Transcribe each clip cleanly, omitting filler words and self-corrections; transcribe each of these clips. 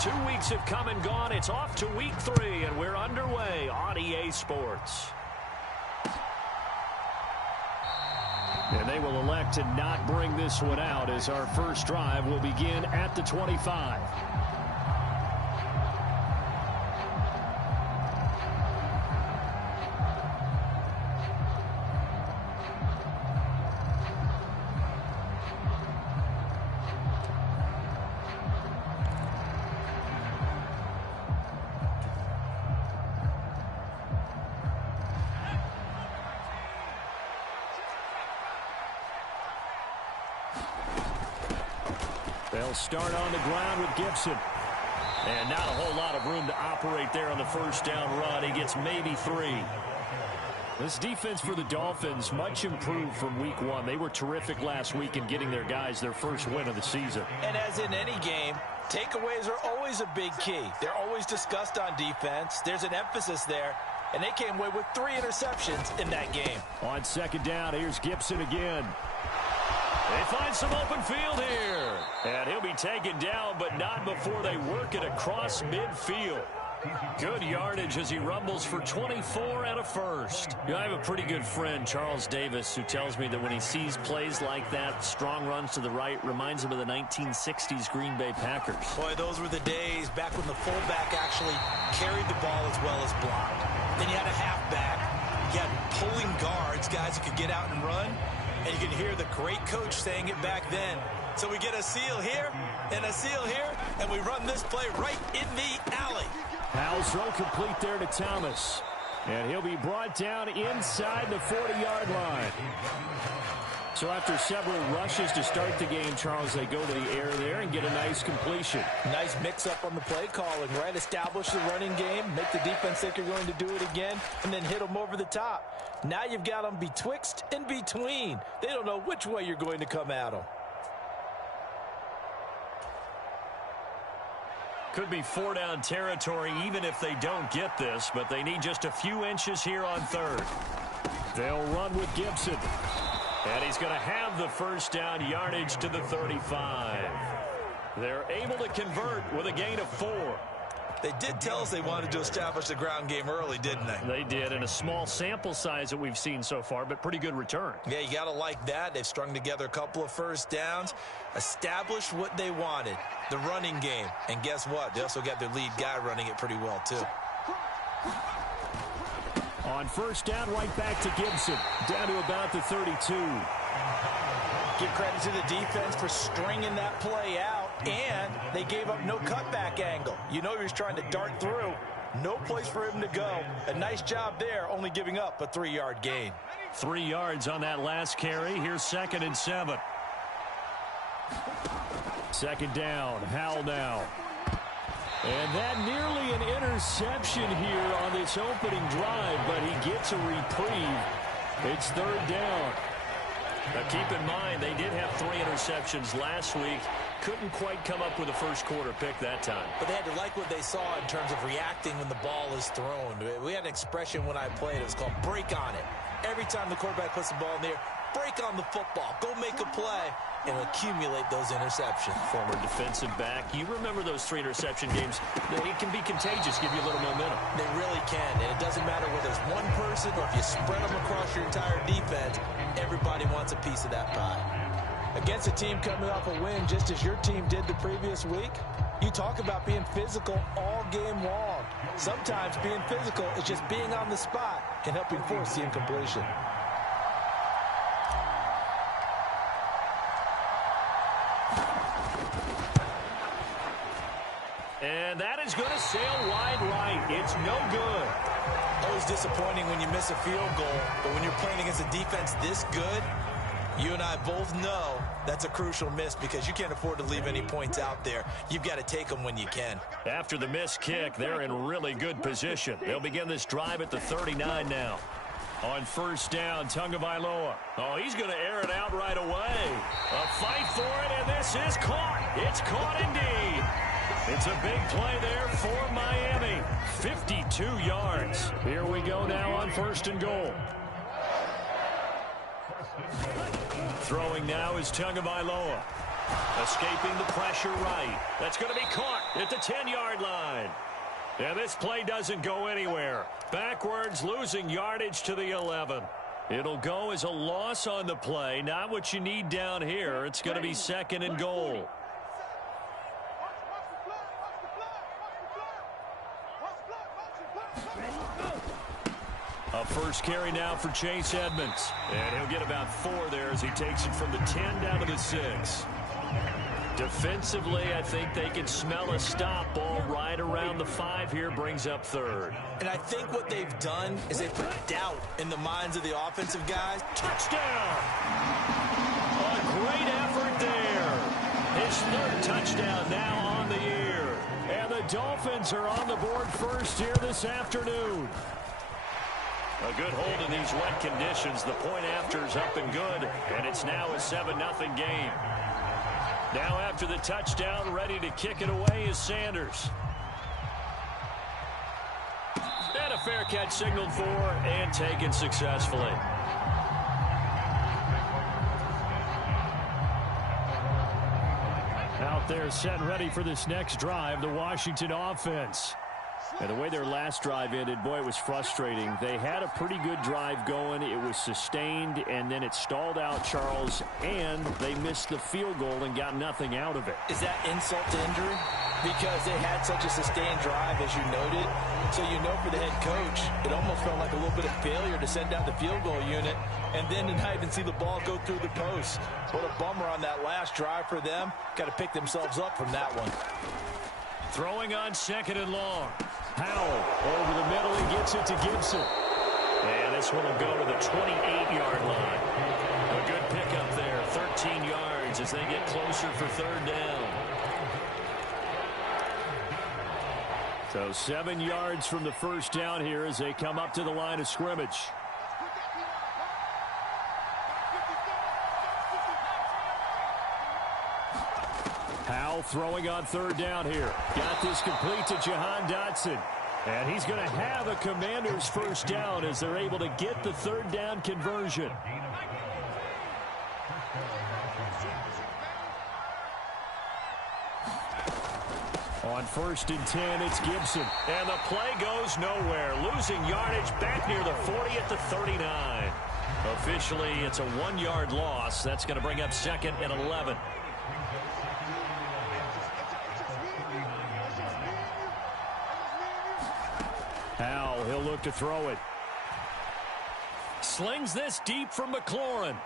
2 weeks have come and gone. It's off to week 3, and we're underway on EA Sports. And they will elect to not bring this one out as our first drive will begin at the 25. They'll start on the ground with Gibson. And not a whole lot of room to operate there on the first down run. He gets maybe 3. This defense for the Dolphins, much improved from week 1. They were terrific last week in getting their guys their first win of the season. And as in any game, takeaways are always a big key. They're always discussed on defense. There's an emphasis there. And they came away with 3 interceptions in that game. On second down, here's Gibson again. They find some open field here. And he'll be taken down, but not before they work it across midfield. Good yardage as he rumbles for 24 and a first. I have a pretty good friend, Charles Davis, who tells me that when he sees plays like that, strong runs to the right, reminds him of the 1960s Green Bay Packers. Boy, those were the days back when the fullback actually carried the ball as well as blocked. Then you had a halfback. You had pulling guards, guys who could get out and run. And you can hear the great coach saying it back then. So we get a seal here and a seal here, and we run this play right in the alley. Powell's throw complete there to Thomas. And he'll be brought down inside the 40-yard line. So after several rushes to start the game, Charles, they go to the air there and get a nice completion. Nice mix-up on the play calling, right? Establish the running game, make the defense think you're going to do it again, and then hit them over the top. Now you've got them betwixt and between. They don't know which way you're going to come at them. Could be 4-down territory even if they don't get this, but they need just a few inches here on third. They'll run with Gibson. And he's going to have the first down yardage to the 35. They're able to convert with a gain of 4. They did tell us they wanted to establish the ground game early, didn't they? They did, in a small sample size that we've seen so far, but pretty good return. Yeah, you got to like that. They've strung together a couple of first downs, established what they wanted, the running game. And guess what? They also got their lead guy running it pretty well, too. On first down, right back to Gibson, down to about the 32. Give credit to the defense for stringing that play out, and they gave up no cutback angle. You know he was trying to dart through. No place for him to go. A nice job there, only giving up a 3-yard gain. 3 yards on that last carry. Here's 2nd and 7. Second down, Howell now. And that nearly an interception here on this opening drive, but he gets a reprieve. It's 3rd down. Now keep in mind, they did have 3 interceptions last week. Couldn't quite come up with a first quarter pick that time. But they had to like what they saw in terms of reacting when the ball is thrown. We had an expression when I played. It was called break on it. Every time the quarterback puts the ball in there, break on the football. Go make a play and accumulate those interceptions. Former defensive back. You remember those 3 interception games. It can be contagious, give you a little momentum. They really can, and it doesn't matter whether it's one person or if you spread them across your entire defense, everybody wants a piece of that pie. Against a team coming off a win just as your team did the previous week, you talk about being physical all game long. Sometimes being physical is just being on the spot and helping force the incompletion. And that is going to sail wide right. It's no good. Always disappointing when you miss a field goal, but when you're playing against a defense this good, you and I both know that's a crucial miss because you can't afford to leave any points out there. You've got to take them when you can. After the missed kick, they're in really good position. They'll begin this drive at the 39 now. On first down, Tagovailoa. Oh, he's going to air it out right away. A fight for it, and this is caught. It's caught indeed. It's a big play there for Miami. 52 yards. Here we go now on 1st and goal. Throwing now is Tagovailoa. Escaping the pressure right. That's going to be caught at the 10-yard line. And this play doesn't go anywhere. Backwards, losing yardage to the 11. It'll go as a loss on the play. Not what you need down here. It's going to be 2nd and goal. A first carry now for Chase Edmonds. And he'll get about 4 there as he takes it from the 10 down to the 6. Defensively, I think they can smell a stop. Ball right around the 5 here, brings up 3rd. And I think what they've done is they put doubt in the minds of the offensive guys. Touchdown! A great effort there. His 3rd touchdown now on the year. And the Dolphins are on the board first here this afternoon. A good hold in these wet conditions. The point after's up and good, and it's now a 7-0 game. Now after the touchdown, ready to kick it away is Sanders. And a fair catch signaled for and taken successfully. Out there set and ready for this next drive, the Washington offense. And the way their last drive ended, boy, it was frustrating. They had a pretty good drive going. It was sustained, and then it stalled out, Charles, and they missed the field goal and got nothing out of it. Is that insult to injury? Because they had such a sustained drive, as you noted. So you know for the head coach, it almost felt like a little bit of failure to send out the field goal unit and then to not even see the ball go through the post. What a bummer on that last drive for them. Got to pick themselves up from that one. Throwing on 2nd and long. Howell over the middle. He gets it to Gibson. And this one will go to the 28-yard line. A good pickup there. 13 yards as they get closer for 3rd down. So 7 yards from the first down here as they come up to the line of scrimmage. Howell throwing on 3rd down here. Got this complete to Jahan Dotson. And he's going to have a Commanders first down as they're able to get the 3rd down conversion. On 1st and 10, it's Gibson. And the play goes nowhere. Losing yardage back near the 40 at the 39. Officially, it's a 1-yard loss. That's going to bring up 2nd and 11. Howell, he'll look to throw it. Slings this deep from McLaurin.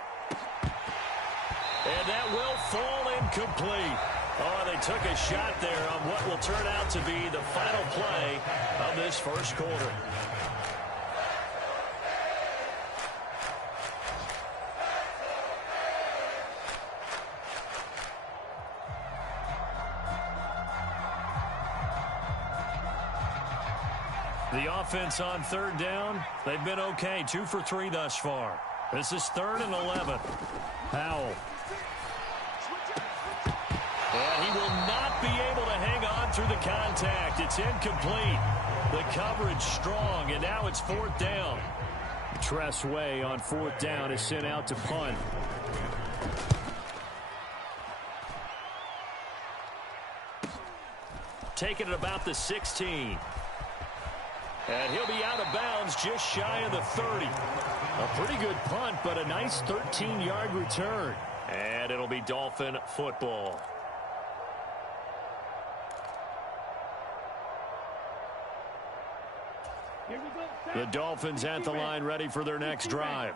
And that will fall incomplete. Oh, they took a shot there on what will turn out to be the final play of this first quarter. The offense on 3rd down, they've been okay. 2 for 3 thus far. This is 3rd and 11. Howell. And he will not be able to hang on through the contact. It's incomplete. The coverage strong, and now it's 4th down. Tress Way on 4th down is sent out to punt. Taking it about the 16. And he'll be out of bounds just shy of the 30. A pretty good punt, but a nice 13-yard return. And it'll be Dolphin football. The Dolphins at the line ready for their next drive.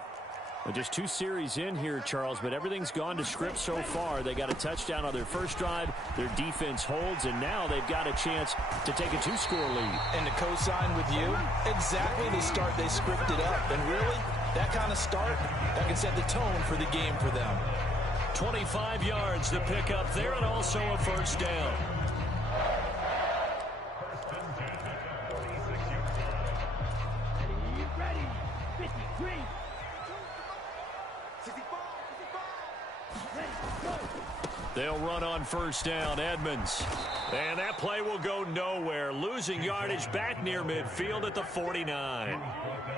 Just 2 series in here, Charles, but everything's gone to script so far. They got a touchdown on their first drive. Their defense holds, and now they've got a chance to take a 2-score lead. And to co-sign with you, exactly the start they scripted up. And really, that kind of start, that can set the tone for the game for them. 25 yards to pick up there, and also a first down. They'll run on first down. Edmonds. And that play will go nowhere. Losing yardage back near midfield at the 49.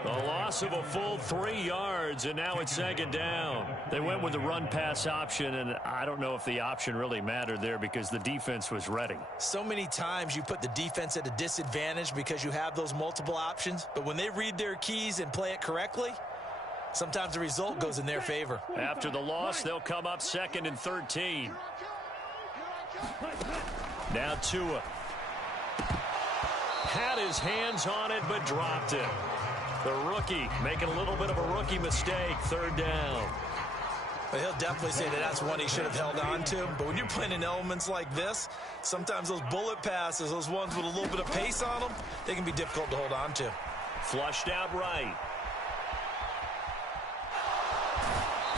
A loss of a full 3 yards, and now it's second down. They went with the run-pass option, and I don't know if the option really mattered there because the defense was ready. So many times you put the defense at a disadvantage because you have those multiple options, but when they read their keys and play it correctly, sometimes the result goes in their favor. After the loss, they'll come up 2nd and 13. Now Tua. Had his hands on it, but dropped it. The rookie making a little bit of a rookie mistake. 3rd down. But he'll definitely say that that's one he should have held on to. But when you're playing in elements like this, sometimes those bullet passes, those ones with a little bit of pace on them, they can be difficult to hold on to. Flushed out right.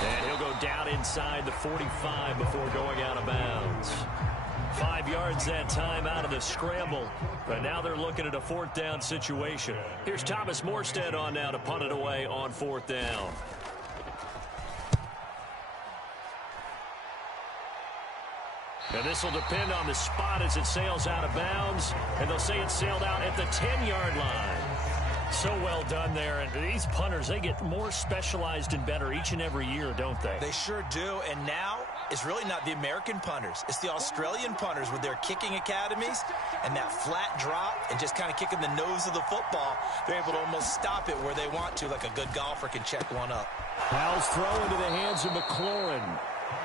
And he'll go down inside the 45 before going out of bounds. 5 yards that time out of the scramble. But now they're looking at a 4th down situation. Here's Thomas Morstead on now to punt it away on 4th down. Now this will depend on the spot as it sails out of bounds. And they'll say it sailed out at the 10-yard line. So well done there. And these punters, they get more specialized and better each and every year, don't they? They sure do. And now it's really not the American punters. It's the Australian punters with their kicking academies and that flat drop and just kind of kicking the nose of the football. They're able to almost stop it where they want to, like a good golfer can check one up. Powell's throw into the hands of McLaurin.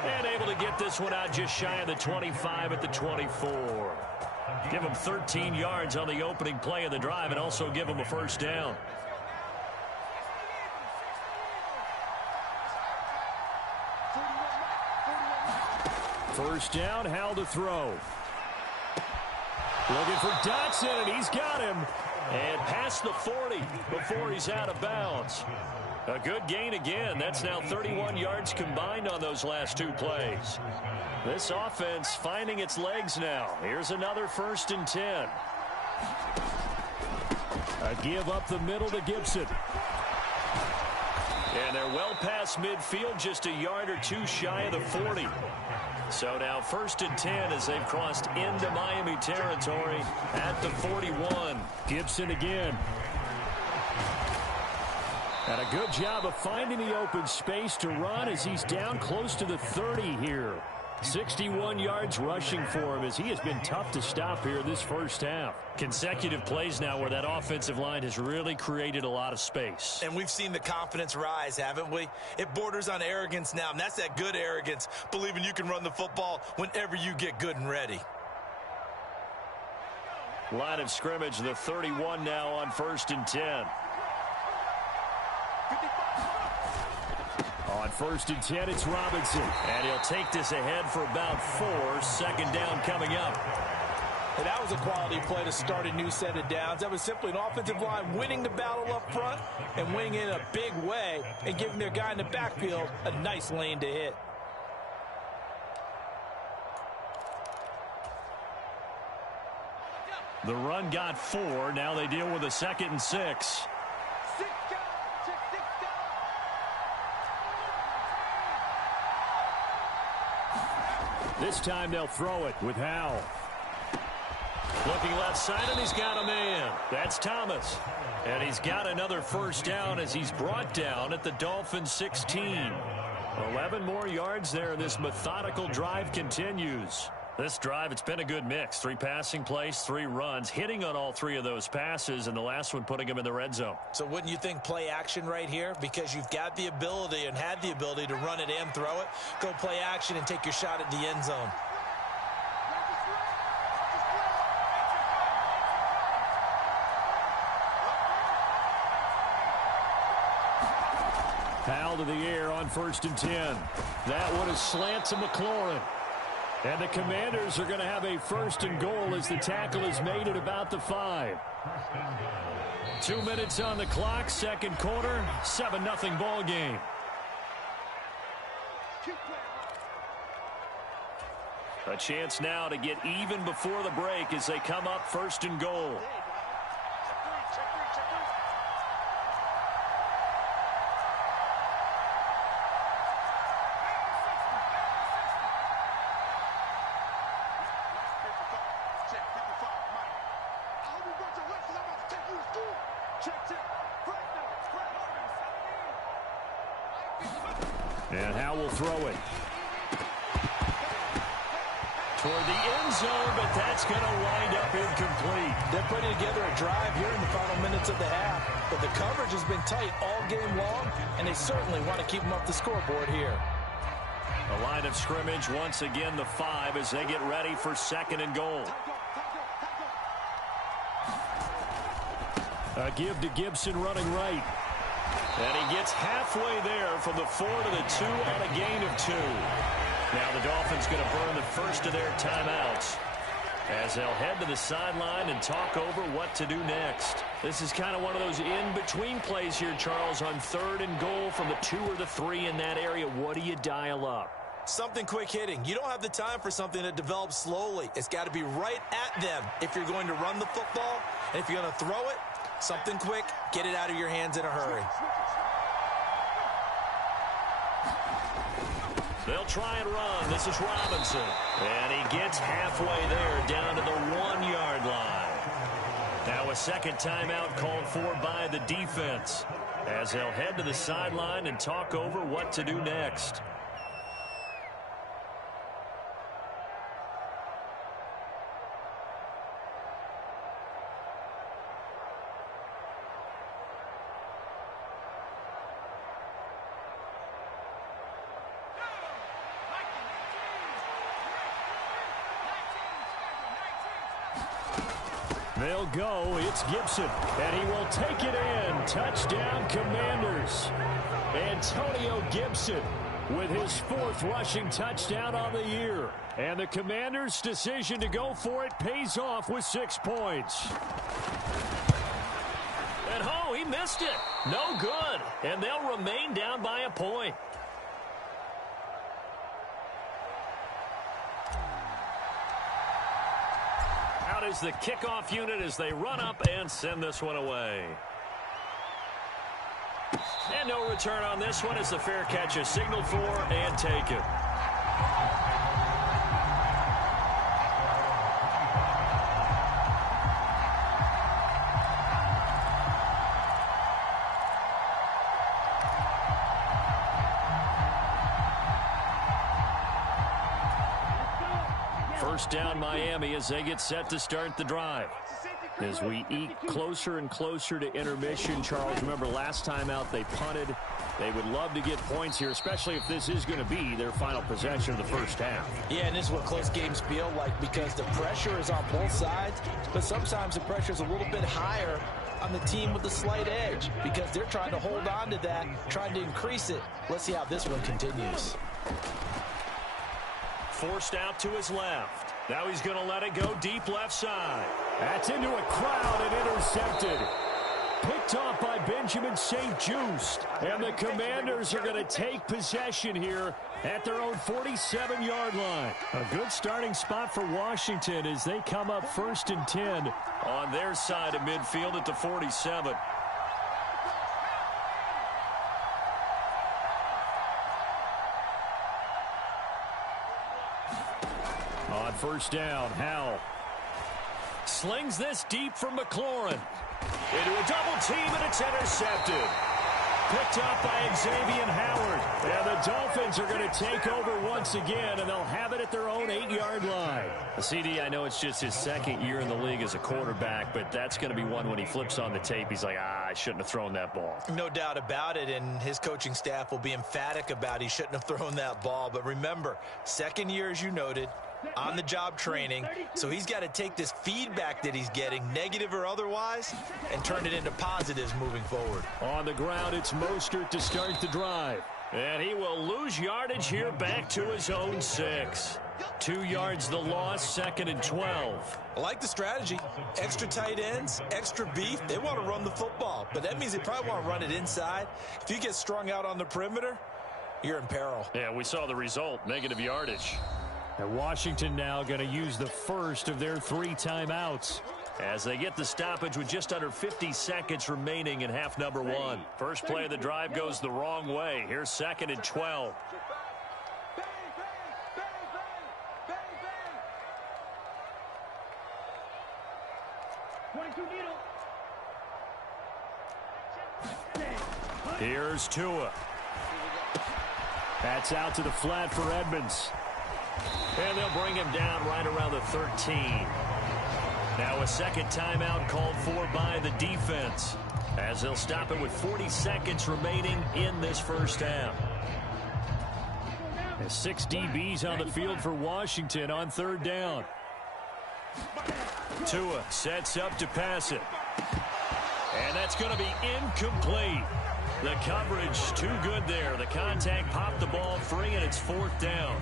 And able to get this one out just shy of the 25 at the 24. Give him 13 yards on the opening play of the drive and also give him a 1st down. First down, Howell to throw. Looking for Dotson, and he's got him. And past the 40 before he's out of bounds. A good gain again. That's now 31 yards combined on those last 2 plays. This offense finding its legs now. Here's another 1st and 10. A give up the middle to Gibson. And they're well past midfield, just a yard or 2 shy of the 40. So now 1st and 10 as they've crossed into Miami territory at the 41. Gibson again. And a good job of finding the open space to run as he's down close to the 30 here. 61 yards rushing for him as he has been tough to stop here this first half. Consecutive plays now where that offensive line has really created a lot of space. And we've seen the confidence rise, haven't we? It borders on arrogance now, and that's that good arrogance, believing you can run the football whenever you get good and ready. Line of scrimmage, the 31 now on 1st and 10. On 1st and 10, it's Robinson. And he'll take this ahead for about 4. 2nd down coming up. And that was a quality play to start a new set of downs. That was simply an offensive line winning the battle up front and winning in a big way and giving their guy in the backfield a nice lane to hit. The run got 4. Now they deal with a 2nd and 6. This time they'll throw it with Howell. Looking left side, and he's got a man. That's Thomas. And he's got another 1st down as he's brought down at the Dolphins 16. 11 more yards there. This methodical drive continues. This drive, it's been a good mix. 3 passing plays, 3 runs, hitting on all 3 of those passes, and the last one putting him in the red zone. So wouldn't you think play action right here? Because you've got the ability and had the ability to run it and throw it. Go play action and take your shot at the end zone. Powell to the air on 1st and 10. That one is slant to McLaurin. And the Commanders are going to have a 1st and goal as the tackle is made at about the 5. 2 minutes on the clock, 2nd quarter, 7-0 ball game. A chance now to get even before the break as they come up 1st and goal. And Howe will throw it toward the end zone, but that's going to wind up incomplete. They're putting together a drive here in the final minutes of the half, but the coverage has been tight all game long, and they certainly want to keep them off the scoreboard here. The line of scrimmage once again the 5 as they get ready for 2nd and goal. A give to Gibson running right. And he gets halfway there from the 4 to the 2 on a gain of 2. Now the Dolphins going to burn the first of their timeouts as they'll head to the sideline and talk over what to do next. This is kind of one of those in-between plays here, Charles, on 3rd and goal from the 2 or the 3 in that area. What do you dial up? Something quick hitting. You don't have the time for something that develops slowly. It's got to be right at them if you're going to run the football. And if you're going to throw it, something quick, get it out of your hands in a hurry. They'll try and run. This is Robinson. And he gets halfway there down to the 1-yard line. Now a second timeout called for by the defense as they'll head to the sideline and talk over what to do next. They'll go. It's Gibson, and he will take it in. Touchdown, Commanders. Antonio Gibson with his 4th rushing touchdown on the year. And the Commanders' decision to go for it pays off with 6 points. And he missed it. No good. And they'll remain down by a point. Is the kickoff unit as they run up and send this one away. And no return on this one as the fair catch is signaled for and taken. First down Miami as they get set to start the drive. As we eke closer and closer to intermission, Charles, remember last time out they punted. They would love to get points here, especially if this is going to be their final possession of the first half. Yeah, and this is what close games feel like because the pressure is on both sides, but sometimes the pressure is a little bit higher on the team with the slight edge because they're trying to hold on to that, trying to increase it. Let's see how this one continues. Forced out to his left. Now he's going to let it go deep left side. That's into a crowd and intercepted. Picked off by Benjamin St. Just. And the Commanders are going to take possession here at their own 47-yard line. A good starting spot for Washington as they come up 1st and 10 on their side of midfield at the 47. On first down, Howe slings this deep from McLaurin. Into a double team, and it's intercepted. Picked up by Xavier Howard. And the Dolphins are going to take over once again, and they'll have it at their own 8-yard line. CD, I know it's just his 2nd year in the league as a quarterback, but that's going to be one when he flips on the tape. He's like, I shouldn't have thrown that ball. No doubt about it, and his coaching staff will be emphatic about he shouldn't have thrown that ball. But remember, 2nd year, as you noted, on-the-job training, so he's got to take this feedback that he's getting, negative or otherwise, and turn it into positives moving forward. On the ground, it's Mostert to start the drive. And he will lose yardage here back to his own 6. 2 yards the loss, 2nd and 12. I like the strategy. Extra tight ends, extra beef. They want to run the football, but that means they probably want to run it inside. If you get strung out on the perimeter, you're in peril. Yeah, we saw the result, negative yardage. And Washington now going to use the first of their 3 timeouts as they get the stoppage with just under 50 seconds remaining in half number 1. First play of the drive goes the wrong way. Here's 2nd and 12. Here's Tua. That's out to the flat for Edmonds. And they'll bring him down right around the 13. Now a second timeout called for by the defense, as they'll stop it with 40 seconds remaining in this first half. And 6 DBs on the field for Washington on third down. Tua sets up to pass it. And that's going to be incomplete. The coverage too good there. The contact popped the ball free, and it's fourth down.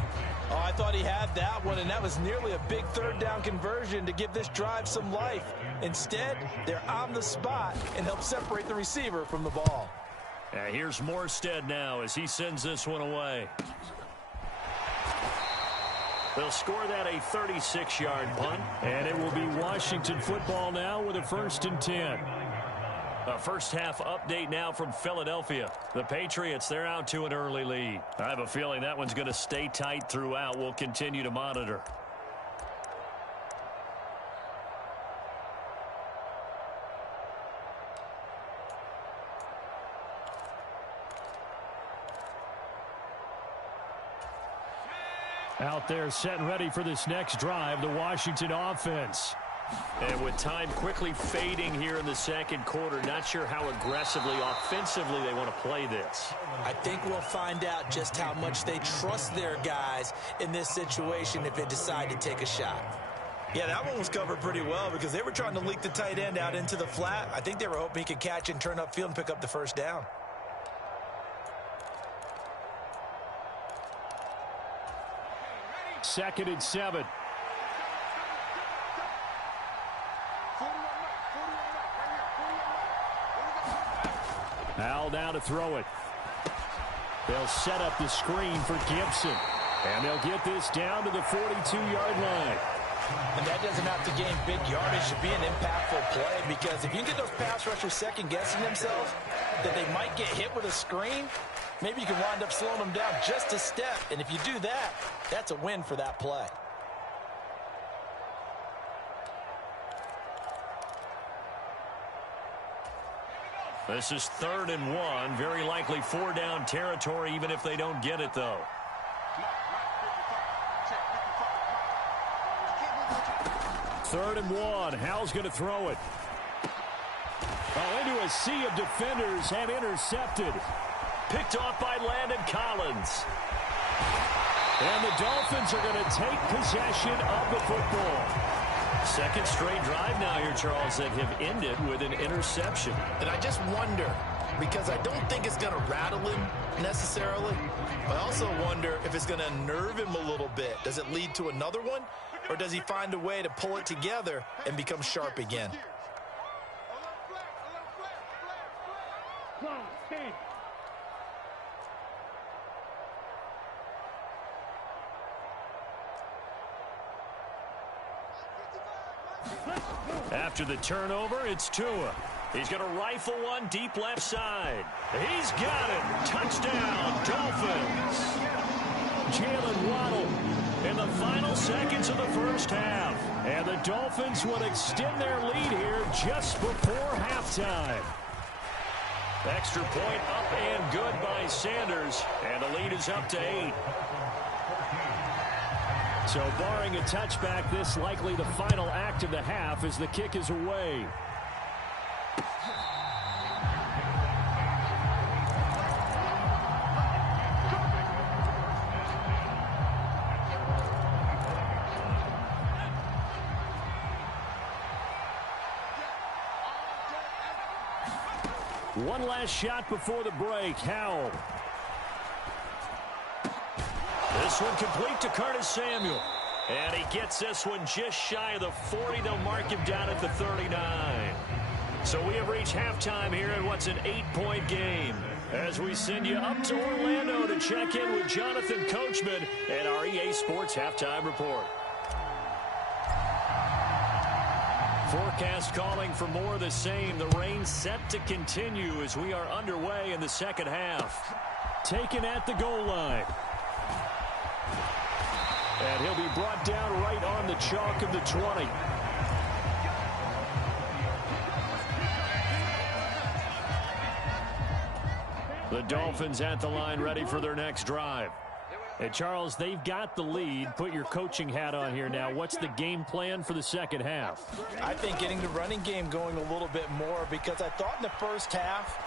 Oh, I thought he had that one, and that was nearly a big third down conversion to give this drive some life. Instead, they're on the spot and help separate the receiver from the ball. Here's Morstead now as he sends this one away. They'll score that a 36-yard punt, and it will be Washington football now with a 1st and 10. A first half update now from Philadelphia. The Patriots, they're out to an early lead. I have a feeling that one's going to stay tight throughout. We'll continue to monitor. Out there set and ready for this next drive, the Washington offense. And with time quickly fading here in the second quarter, not sure how aggressively, offensively they want to play this. I think we'll find out just how much they trust their guys in this situation if they decide to take a shot. Yeah, that one was covered pretty well because they were trying to leak the tight end out into the flat. I think they were hoping he could catch and turn upfield and pick up the first down. Second and 7. Al down to throw it. They'll set up the screen for Gibson. And they'll get this down to the 42-yard line. And that doesn't have to gain big yardage to be an impactful play, because if you can get those pass rushers second-guessing themselves that they might get hit with a screen, maybe you can wind up slowing them down just a step. And if you do that, that's a win for that play. This is 3rd and 1. Very likely 4-down territory, even if they don't get it, though. Third and 1. Hal's going to throw it. Oh, into a sea of defenders and intercepted. Picked off by Landon Collins. And the Dolphins are going to take possession of the football. Second straight drive now here, Charles, that have ended with an interception. And I just wonder, because I don't think it's going to rattle him necessarily, but I also wonder if it's going to unnerve him a little bit. Does it lead to another one, or does he find a way to pull it together and become sharp again? After the turnover, it's Tua. He's going to rifle one deep left side. He's got it. Touchdown, Dolphins. Jalen Waddle in the final seconds of the first half. And the Dolphins would extend their lead here just before halftime. Extra point up and good by Sanders. And the lead is up to 8. So barring a touchback, this likely the final act of the half as the kick is away. One last shot before the break. Howell. This one complete to Curtis Samuel. And he gets this one just shy of the 40. They'll mark him down at the 39. So we have reached halftime here in what's an 8-point game, as we send you up to Orlando to check in with Jonathan Coachman and our EA Sports Halftime Report. Forecast calling for more of the same. The rain set to continue as we are underway in the second half. Taken at the goal line. And he'll be brought down right on the chalk of the 20. The Dolphins at the line ready for their next drive. Hey, Charles, they've got the lead. Put your coaching hat on here now. What's the game plan for the second half? I think getting the running game going a little bit more, because I thought in the first half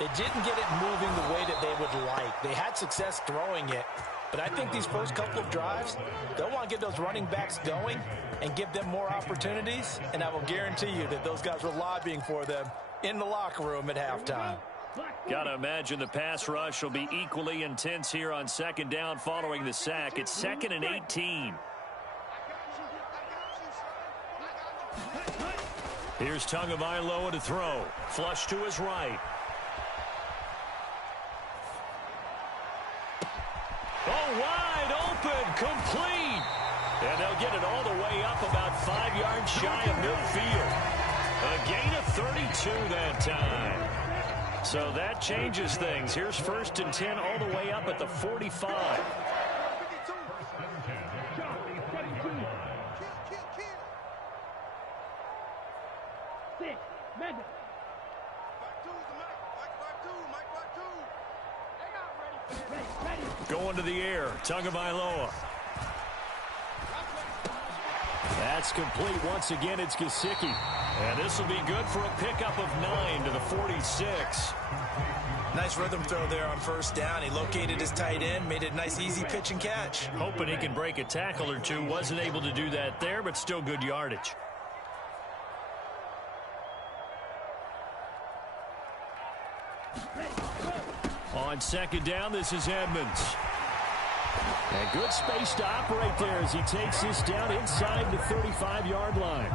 they didn't get it moving the way that they would like. They had success throwing it, but I think these first couple of drives, they'll want to get those running backs going and give them more opportunities, and I will guarantee you that those guys were lobbying for them in the locker room at halftime. Got to imagine the pass rush will be equally intense here on second down following the sack. It's 2nd and 18. Here's Tagovailoa to throw. Flush to his right. Oh, wide open, complete. And they'll get it all the way up about 5 yards shy of midfield. A gain of 32 that time. So that changes things. Here's 1st and 10 all the way up at the 45. Going to the air, Tagovailoa. That's complete. Once again, it's Gesicki. And this will be good for a pickup of 9 to the 46. Nice rhythm throw there on 1st down. He located his tight end, made it a nice, easy pitch and catch. Hoping he can break a tackle or two. Wasn't able to do that there, but still good yardage. On 2nd down, this is Edmonds. And good space to operate there as he takes this down inside the 35-yard line.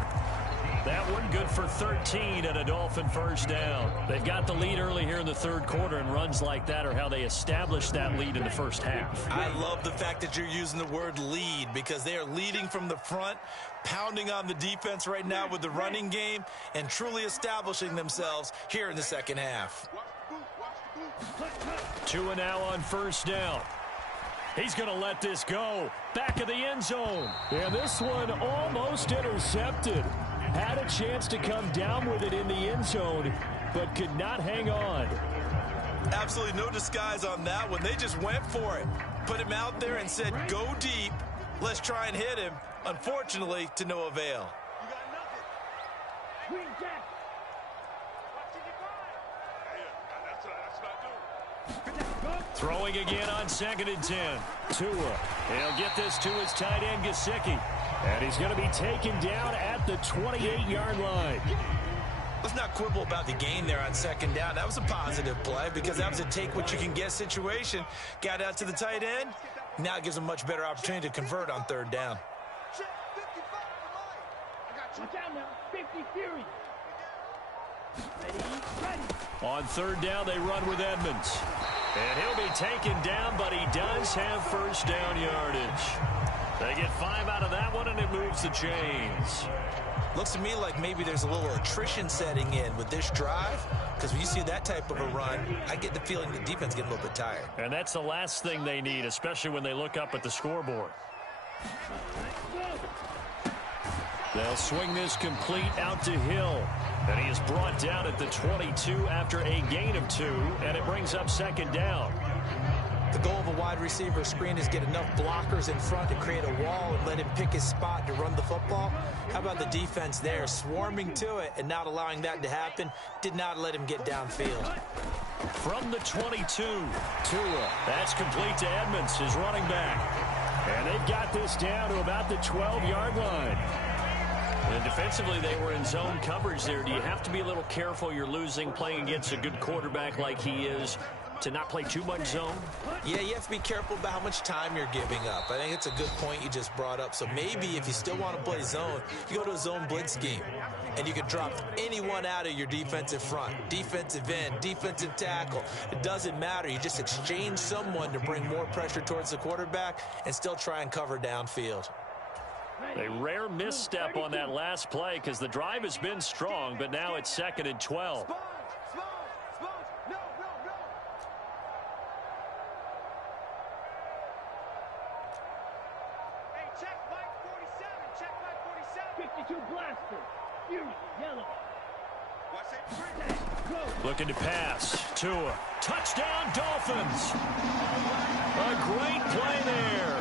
That one good for 13 and a Dolphin 1st down. They've got the lead early here in the 3rd quarter, and runs like that are how they establish that lead in the first half. I love the fact that you're using the word lead, because they are leading from the front, pounding on the defense right now with the running game, and truly establishing themselves here in the second half. 2 and now on 1st down. He's going to let this go. Back of the end zone. And this one almost intercepted. Had a chance to come down with it in the end zone, but could not hang on. Absolutely no disguise on that one. They just went for it. Put him out there and said, go deep. Let's try and hit him. Unfortunately, to no avail. Throwing again on 2nd and 10. Tua. He'll get this to his tight end, Gesicki. And he's going to be taken down at the 28-yard line. Let's not quibble about the gain there on 2nd down. That was a positive play, because that was a take-what-you-can-get situation. Got out to the tight end. Now it gives him a much better opportunity to convert on 3rd down. On 3rd down, they run with Edmonds. And he'll be taken down, but he does have 1st down yardage. They get 5 out of that one, and it moves the chains. Looks to me like maybe there's a little attrition setting in with this drive, because when you see that type of a run, I get the feeling the defense getting a little bit tired. And that's the last thing they need, especially when they look up at the scoreboard. They'll swing this complete out to Hill. And he is brought down at the 22 after a gain of 2, and it brings up 2nd down. The goal of a wide receiver screen is get enough blockers in front to create a wall and let him pick his spot to run the football. How about the defense there, swarming to it and not allowing that to happen? Did not let him get downfield. From the 22, Tua. That's complete to Edmonds, his running back. And they've got this down to about the 12-yard line. And defensively, they were in zone coverage there. Do you have to be a little careful? You're losing, playing against a good quarterback like he is, to not play too much zone? Yeah, you have to be careful about how much time you're giving up. I think it's a good point you just brought up. So maybe if you still want to play zone, you go to a zone blitz scheme, and you can drop anyone out of your defensive front, defensive end, defensive tackle. It doesn't matter. You just exchange someone to bring more pressure towards the quarterback and still try and cover downfield. A rare misstep on that last play, because the drive has been strong, but now it's 2nd and 12. Looking to pass. Tua. Touchdown, Dolphins. A great play there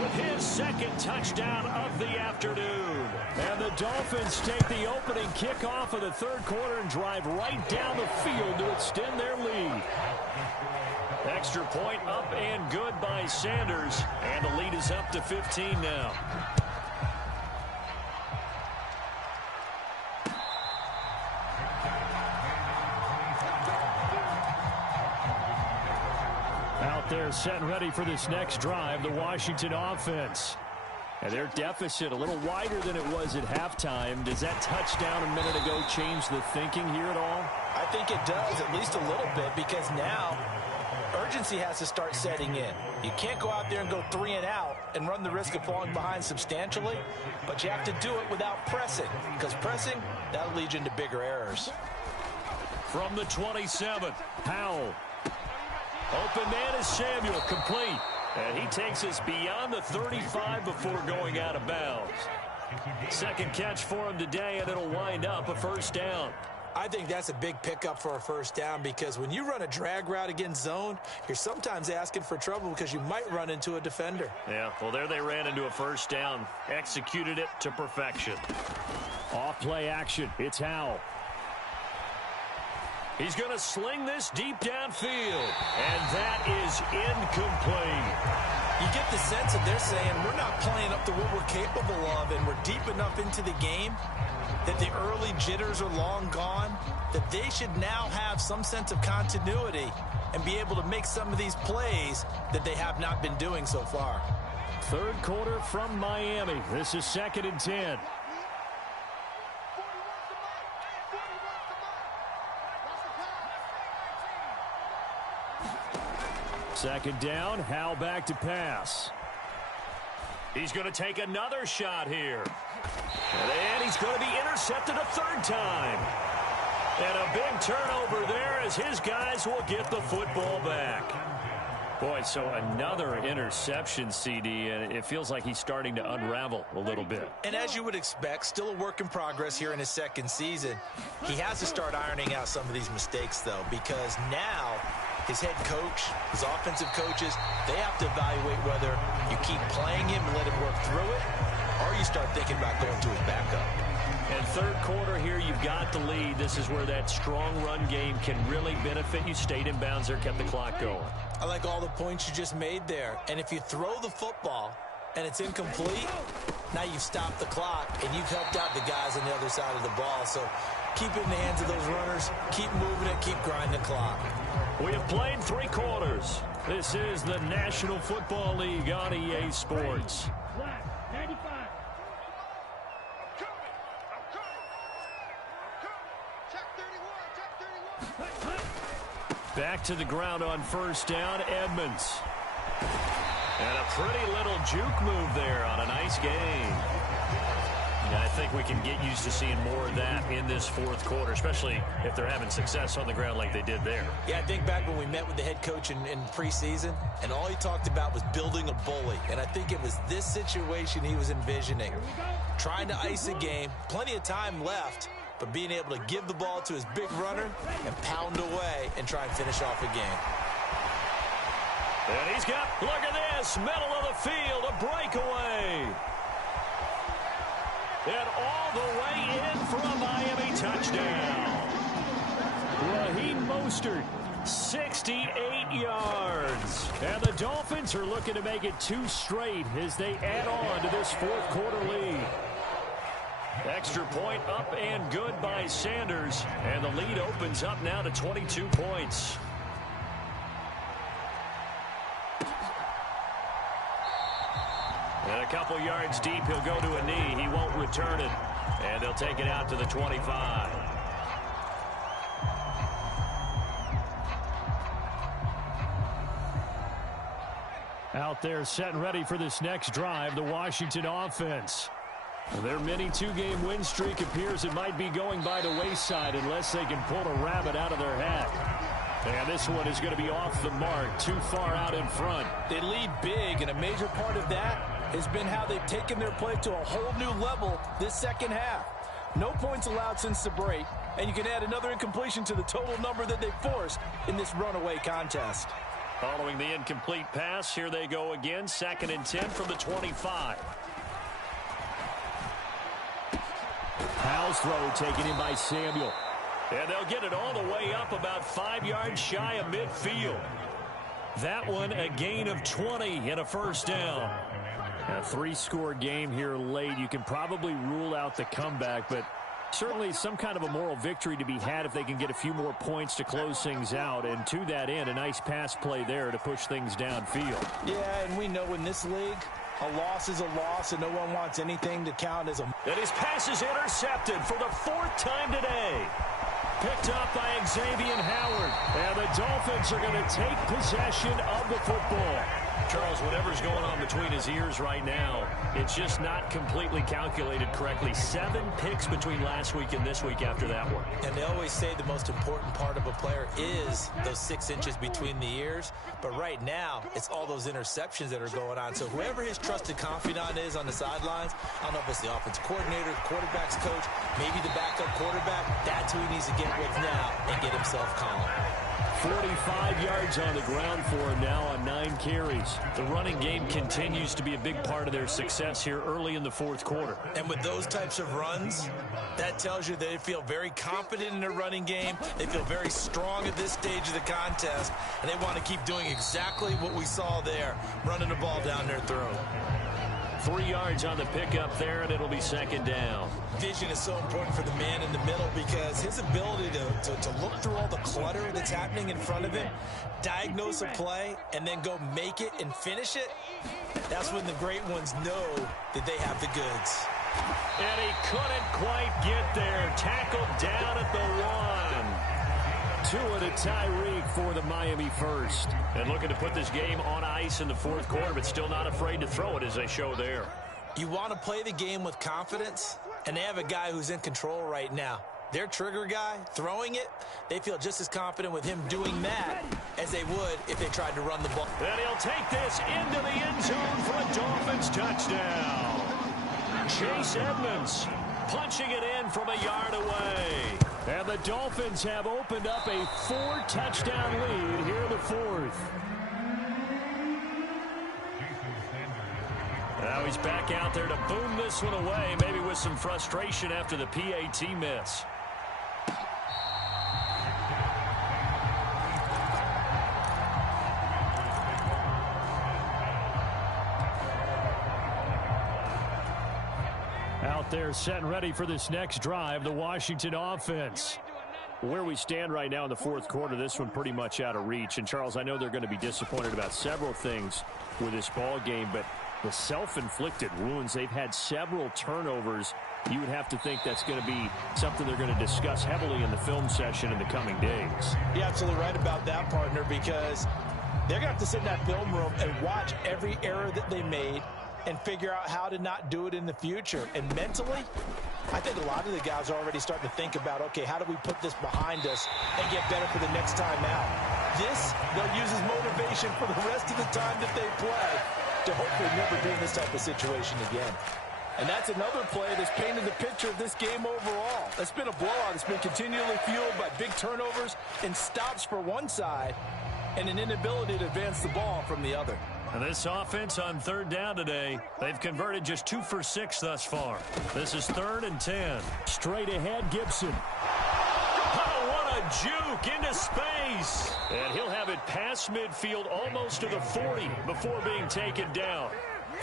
with his second touchdown of the afternoon. And the Dolphins take the opening kickoff of the third quarter and drive right down the field to extend their lead. Extra point up and good by Sanders. And the lead is up to 15 now. Out there set and ready for this next drive, the Washington offense. And their deficit a little wider than it was at halftime. Does that touchdown a minute ago change the thinking here at all? I think it does, at least a little bit, because now urgency has to start setting in. You can't go out there and go 3 and out and run the risk of falling behind substantially, but you have to do it without pressing, because pressing, that'll lead you into bigger errors. From the 27, Powell. Open man is Samuel, complete. And he takes us beyond the 35 before going out of bounds. Second catch for him today, and it'll wind up a first down. I think that's a big pickup for a first down, because when you run a drag route against zone, you're sometimes asking for trouble because you might run into a defender. Yeah, well, there they ran into a first down. Executed it to perfection. Off play action. It's Howell. He's going to sling this deep downfield, and that is incomplete. You get the sense that they're saying we're not playing up to what we're capable of, and we're deep enough into the game that the early jitters are long gone, that they should now have some sense of continuity and be able to make some of these plays that they have not been doing so far. Third quarter from Miami. This is 2nd and 10. Second down, Howell back to pass. He's going to take another shot here. And he's going to be intercepted a third time. And a big turnover there as his guys will get the football back. Boy, so another interception, CD, and it feels like he's starting to unravel a little bit. And as you would expect, still a work in progress here in his second season. He has to start ironing out some of these mistakes, though, because now his head coach, his offensive coaches, they have to evaluate whether you keep playing him and let him work through it, or you start thinking about going to his backup. And third quarter here, you've got the lead. This is where that strong run game can really benefit you. Stayed in bounds there, kept the clock going. I like all the points you just made there. And if you throw the football and it's incomplete, now you've stopped the clock and you've helped out the guys on the other side of the ball. So keep it in the hands of those runners. Keep moving it. Keep grinding the clock. We have played 3 quarters. This is the National Football League on EA Sports. Back to the ground on first down, Edmonds. And a pretty little juke move there on a nice game. And I think we can get used to seeing more of that in this fourth quarter, especially if they're having success on the ground like they did there. Yeah, I think back when we met with the head coach in preseason, and all he talked about was building a bully. And I think it was this situation he was envisioning. Trying to ice a game, plenty of time left, but being able to give the ball to his big runner and pound away and try and finish off a game. And he's got, look at this, middle of the field, a breakaway. And all the way in for a Miami touchdown. Raheem Mostert, 68 yards. And the Dolphins are looking to make it 2 straight as they add on to this fourth quarter lead. Extra point up and good by Sanders. And the lead opens up now to 22 points. And a couple yards deep, he'll go to a knee. He won't return it. And they'll take it out to the 25. Out there set and ready for this next drive, the Washington offense. Their mini 2-game win streak appears it might be going by the wayside unless they can pull a rabbit out of their hat. And this one is going to be off the mark, too far out in front. They lead big, and a major part of that has been how they've taken their play to a whole new level this second half. No points allowed since the break, and you can add another incompletion to the total number that they forced in this runaway contest. Following the incomplete pass, here they go again. 2nd and 10 from the 25. Powell's throw taken in by Samuel. And they'll get it all the way up about 5 yards shy of midfield. That one a gain of 20 and a first down. A 3-score game here late. You can probably rule out the comeback, but certainly some kind of a moral victory to be had if they can get a few more points to close things out. And to that end, a nice pass play there to push things downfield. Yeah, and we know in this league, a loss is a loss, and no one wants anything to count as a... And his pass is intercepted for the 4th time today. Picked up by Xavier Howard. And the Dolphins are going to take possession of the football. Charles, whatever's going on between his ears right now, it's just not completely calculated correctly. 7 picks between last week and this week after that one. And they always say the most important part of a player is those 6 inches between the ears. But right now, it's all those interceptions that are going on. So whoever his trusted confidant is on the sidelines, I don't know if it's the offensive coordinator, the quarterback's coach, maybe the backup quarterback, that's who he needs to get with now and get himself calm. 45 yards on the ground for him now on 9 carries. The running game continues to be a big part of their success here early in the 4th quarter. And with those types of runs, that tells you they feel very confident in their running game. They feel very strong at this stage of the contest, and they want to keep doing exactly what we saw there, running the ball down their throat. 3 yards on the pickup there, and it'll be 2nd down. Vision is so important for the man in the middle because his ability to look through all the clutter that's happening in front of him, diagnose a play, and then go make it and finish it, that's when the great ones know that they have the goods. And he couldn't quite get there. Tackled down at the 1. Tua to Tyreek for the Miami first. And looking to put this game on ice in the 4th quarter, but still not afraid to throw it as they show there. You want to play the game with confidence, and they have a guy who's in control right now. Their trigger guy, throwing it, they feel just as confident with him doing that as they would if they tried to run the ball. And he'll take this into the end zone for a Dolphins touchdown. Chase Edmonds punching it in from a yard away. And the Dolphins have opened up a 4-touchdown lead here in the 4th. Now he's back out there to boom this one away, maybe with some frustration after the PAT miss. Out there set and ready for this next drive, the Washington offense. Where we stand right now in the 4th quarter, this one pretty much out of reach. And, Charles, I know they're going to be disappointed about several things with this ball game, but the self-inflicted wounds, they've had several turnovers. You would have to think that's going to be something they're going to discuss heavily in the film session in the coming days. You're absolutely right about that, partner, because they're going to have to sit in that film room and watch every error that they made and figure out how to not do it in the future. And mentally, I think a lot of the guys are already starting to think about, okay, how do we put this behind us and get better for the next time out? This, they'll use as motivation for the rest of the time that they play to hopefully never be in this type of situation again. And that's another play that's painted the picture of this game overall. It's been a blowout. It's been continually fueled by big turnovers and stops for one side and an inability to advance the ball from the other. And this offense on 3rd down today, they've converted just 2 for 6 thus far. This is 3rd and 10. Straight ahead, Gibson. Oh, what a juke into space. And he'll have it past midfield almost to the 40 before being taken down.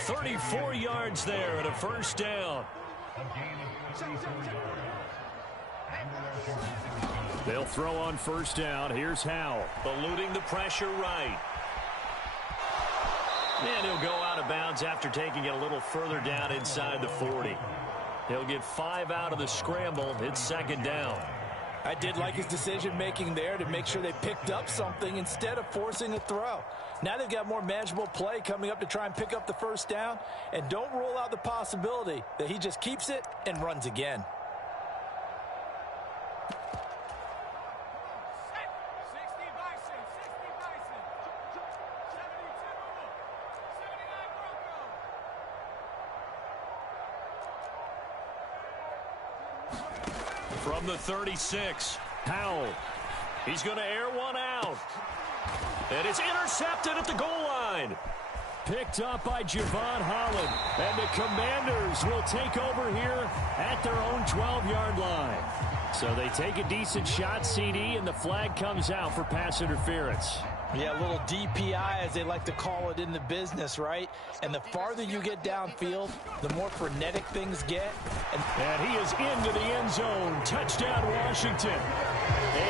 34 yards there and a first down. They'll throw on 1st down. Here's Howell. Eluding the pressure right. And he'll go out of bounds after taking it a little further down inside the 40. He'll get 5 out of the scramble. It's 2nd down. I did like his decision-making there to make sure they picked up something instead of forcing a throw. Now they've got more manageable play coming up to try and pick up the 1st down. And don't rule out the possibility that he just keeps it and runs again. From the 36, Howell. He's going to air one out. And it's intercepted at the goal line. Picked up by Javon Holland. And the Commanders will take over here at their own 12-yard line. So they take a decent shot, CD, and the flag comes out for pass interference. Yeah, a little DPI, as they like to call it in the business, right? And the farther you get downfield, the more frenetic things get. And he is into the end zone. Touchdown, Washington.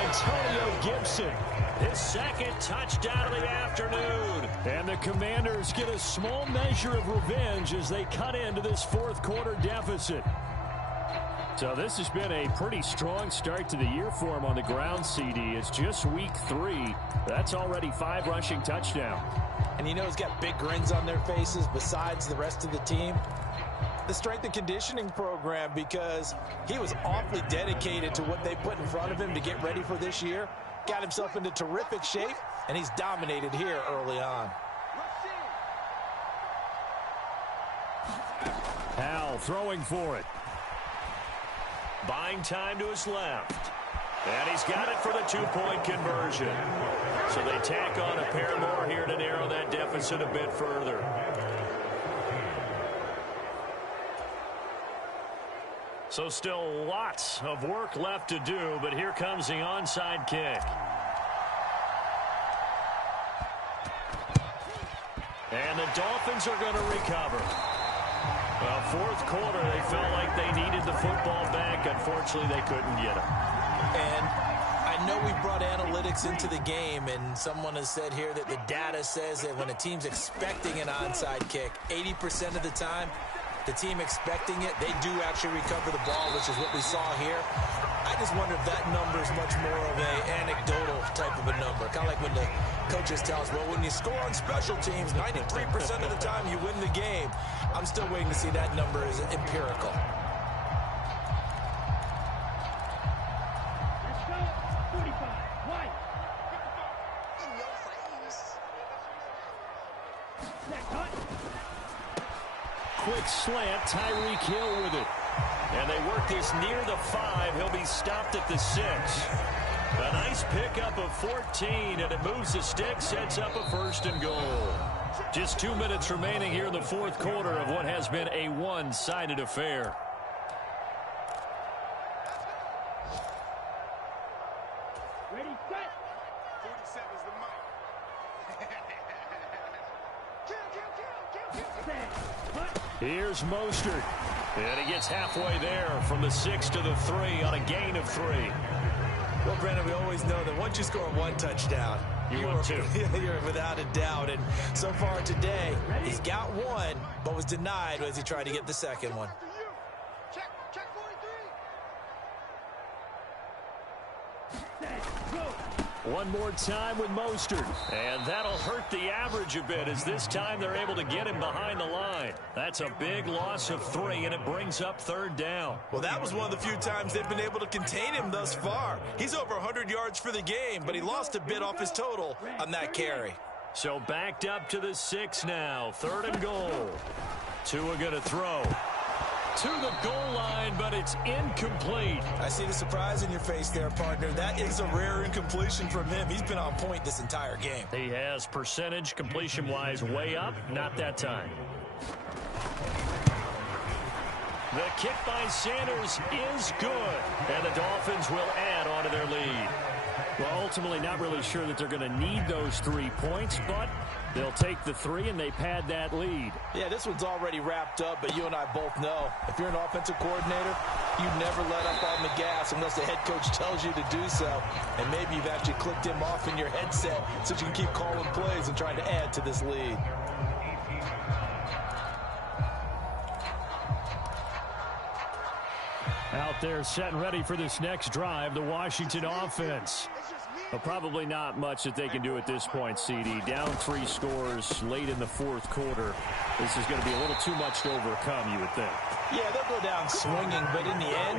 Antonio Gibson, his second touchdown of the afternoon. And the Commanders get a small measure of revenge as they cut into this fourth quarter deficit. So this has been a pretty strong start to the year for him on the ground, CD. It's just week 3. That's already 5 rushing touchdowns. And you know he's got big grins on their faces besides the rest of the team. The strength and conditioning program, because he was awfully dedicated to what they put in front of him to get ready for this year. Got himself into terrific shape, and he's dominated here early on. Howell throwing for it. Buying time to his left. And he's got it for the 2-point conversion. So they tack on a pair more here to narrow that deficit a bit further. So still lots of work left to do, but here comes the onside kick. And the Dolphins are going to recover. Well, fourth quarter, they felt like they needed the football back. Unfortunately, they couldn't get it. And I know we brought analytics into the game, and someone has said here that the data says that when a team's expecting an onside kick, 80% of the time, the team expecting it, they do actually recover the ball, which is what we saw here. I just wonder if that number is much more of an anecdotal type of a number. Kind of like when the coaches tell us, well, when you score on special teams, 93% of the time you win the game. I'm still waiting to see that number is empirical. Let's go. 45. White. In your face. That cut. Quick slant, Tyreek Hill with it. And they work this near the 5. He'll be stopped at the 6. A nice pickup of 14, and it moves the stick, sets up a 1st and goal. Just 2 minutes remaining here in the fourth quarter of what has been a one-sided affair. Ready, set. 47 is the mic. Kill. Here's Mostert. And he gets halfway there from the 6 to the 3 on a gain of 3. Well, Brandon, we always know that once you score 1 touchdown, You want 2. You're without a doubt. And so far today, he's got 1, but was denied as he tried to get the second one. Check 43. Go. One more time with Mostert. And that'll hurt the average a bit as this time they're able to get him behind the line. That's a big loss of 3, and it brings up 3rd down. Well, that was one of the few times they've been able to contain him thus far. He's over 100 yards for the game, but he lost a bit off his total on that carry. So backed up to the 6 now. 3rd and goal. Tua going to throw to the goal line, but it's incomplete. I see the surprise in your face there, partner. That is a rare incompletion from him. He's been on point this entire game. He has percentage completion-wise way up. Not that time. The kick by Sanders is good, and the Dolphins will add on to their lead. Well, ultimately not really sure that they're going to need those 3 points, but they'll take the 3 and they pad that lead. Yeah, this one's already wrapped up, but you and I both know if you're an offensive coordinator, you never let up on the gas unless the head coach tells you to do so. And maybe you've actually clicked him off in your headset so you can keep calling plays and trying to add to this lead. Out there set and ready for this next drive, the Washington offense. But probably not much that they can do at this point, CD. Down 3 scores late in the fourth quarter. This is going to be a little too much to overcome, you would think. Yeah, they'll go down swinging, but in the end,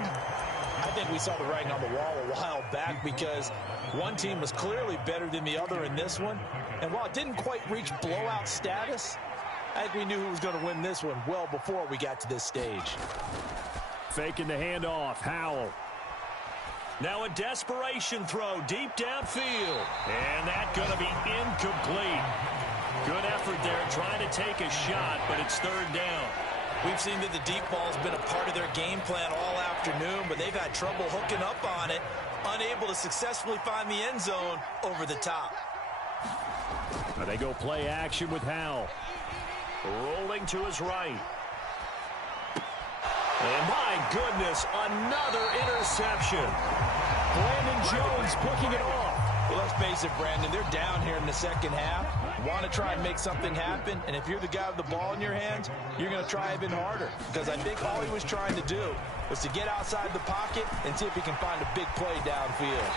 I think we saw the writing on the wall a while back because one team was clearly better than the other in this one. And while it didn't quite reach blowout status, I think we knew who was going to win this one well before we got to this stage. Faking the handoff, Howell. Now a desperation throw deep downfield. And that's going to be incomplete. Good effort there trying to take a shot, but it's third down. We've seen that the deep ball's been a part of their game plan all afternoon, but they've had trouble hooking up on it, unable to successfully find the end zone over the top. Now they go play action with Howell. Rolling to his right. And my goodness, another interception. Brandon Jones picking it off. Well, let's face it, Brandon, they're down here in the second half. Want to try and make something happen, and if you're the guy with the ball in your hands, you're going to try even harder, because I think all he was trying to do was to get outside the pocket and see if he can find a big play downfield.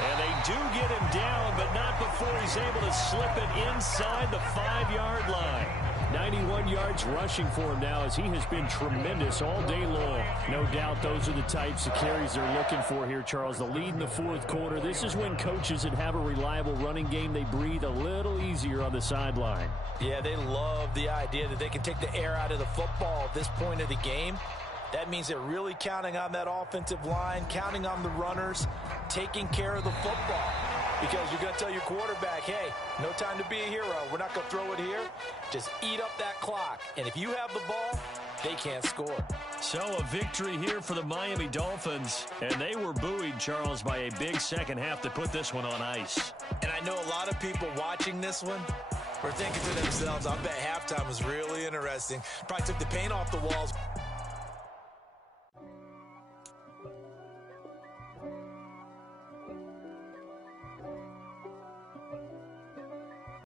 And they do get him down, but not before he's able to slip it inside the 5-yard line. 91 yards rushing for him now, as he has been tremendous all day long. No doubt those are the types of carries they're looking for here, Charles. The lead in the fourth quarter. This is when coaches that have a reliable running game, they breathe a little easier on the sideline. Yeah, they love the idea that they can take the air out of the football at this point of the game. That means they're really counting on that offensive line, counting on the runners, taking care of the football. Because you're going to tell your quarterback, hey, no time to be a hero. We're not going to throw it here. Just eat up that clock. And if you have the ball, they can't score. So a victory here for the Miami Dolphins. And they were buoyed, Charles, by a big second half to put this one on ice. And I know a lot of people watching this one were thinking to themselves, I bet halftime was really interesting. Probably took the paint off the walls.